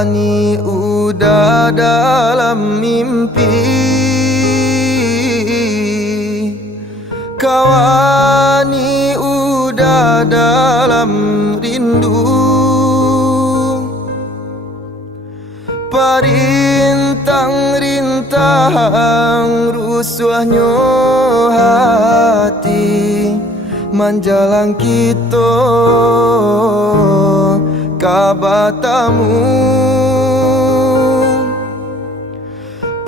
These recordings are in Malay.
Kawani udah dalam mimpi, kawani udah dalam rindu. Parintang-rintang rusuhnya hati menjalang kita kabatamu.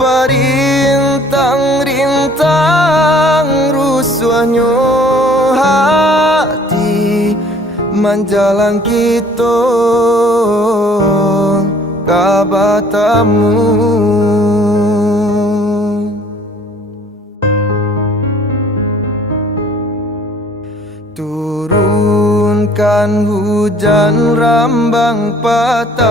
Parintang-rintang rusuhnya hati menjalang kita kabatamu. Turunkan hujan rambang patang,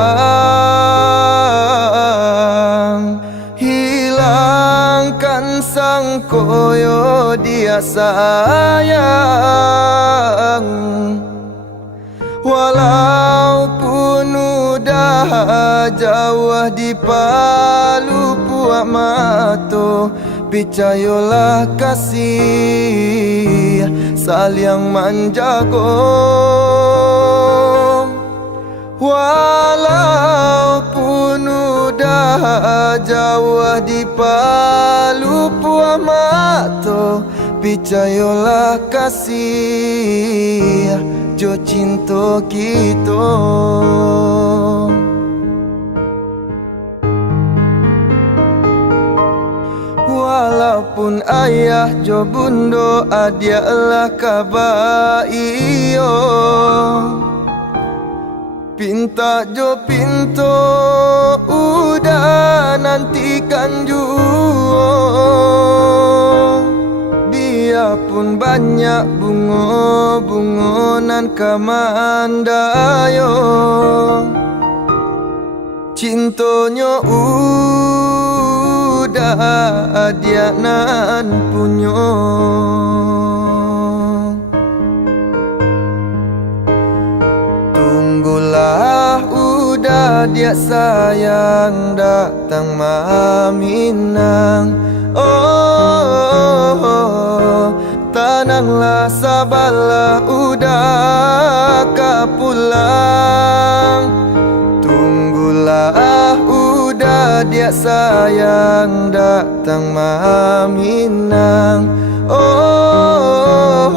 hilangkan sang koyo dia sayang. Walaupun udah jauh di palu puak mato, percayalah kasih saling menjaga. Walaupun udah jauh di palu puak mato, percayalah kasih jo cinta kita. Walaupun ayah jo bundo adialah kabaiyo, pinta jo pinto udah nantikan juo. Biarpun banyak bunga-bungonan kamandayo, cintonya udah dia nan punyo. Tunggulah udah dia sayang datang maminang. Oh, tenanglah sabarlah udah kapulang. Tunggulah udah dia sayang datang maminang. Oh,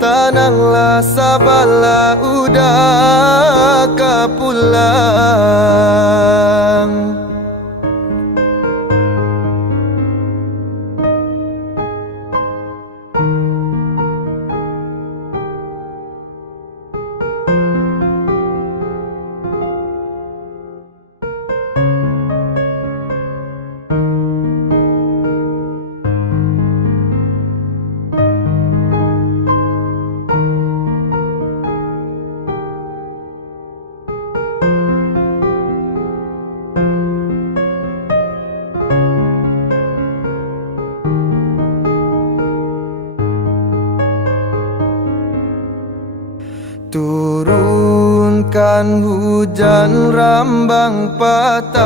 tenanglah sabarlah udah kapulang. Turunkan hujan rambang patang,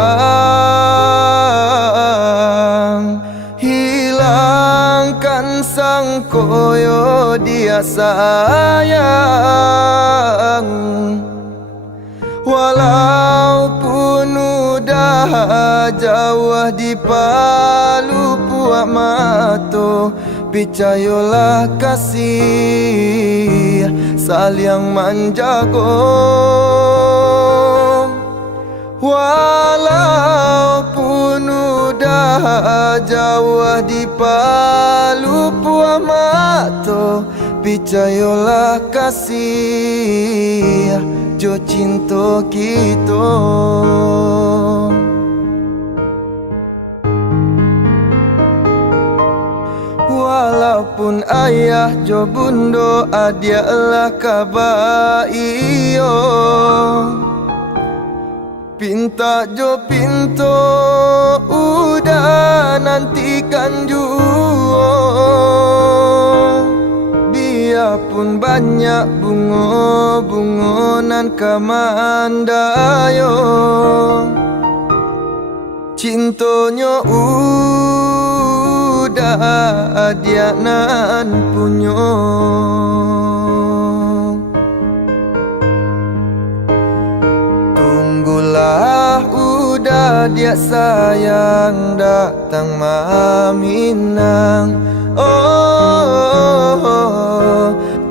hilangkan sang koyo dia sayang. Walaupun udah jauh di palu puak mato, percayalah kasih saling menjaga. Walaupun udah jauh di palu puak mato, percayalah kasih jo cinta kita. Walaupun ayah jo bundo adialah kabaiyo, pinta jo pinto udah nantikan juo. Biarpun banyak bunga-bunga nan kamandayo cintonyo udah dia nan punyo tunggulah udah dia sayang datang maminang oh,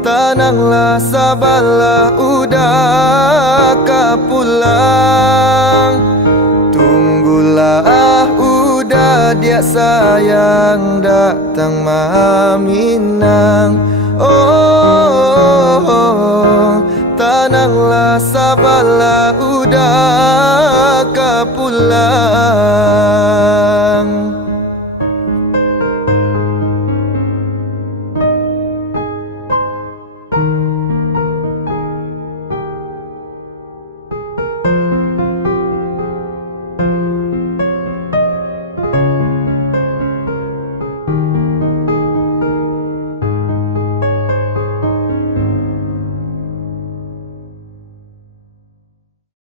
tenanglah sabarlah udah kapulang tunggulah udah dia sayang datang maminang oh, tenanglah sabarlah udah kapulang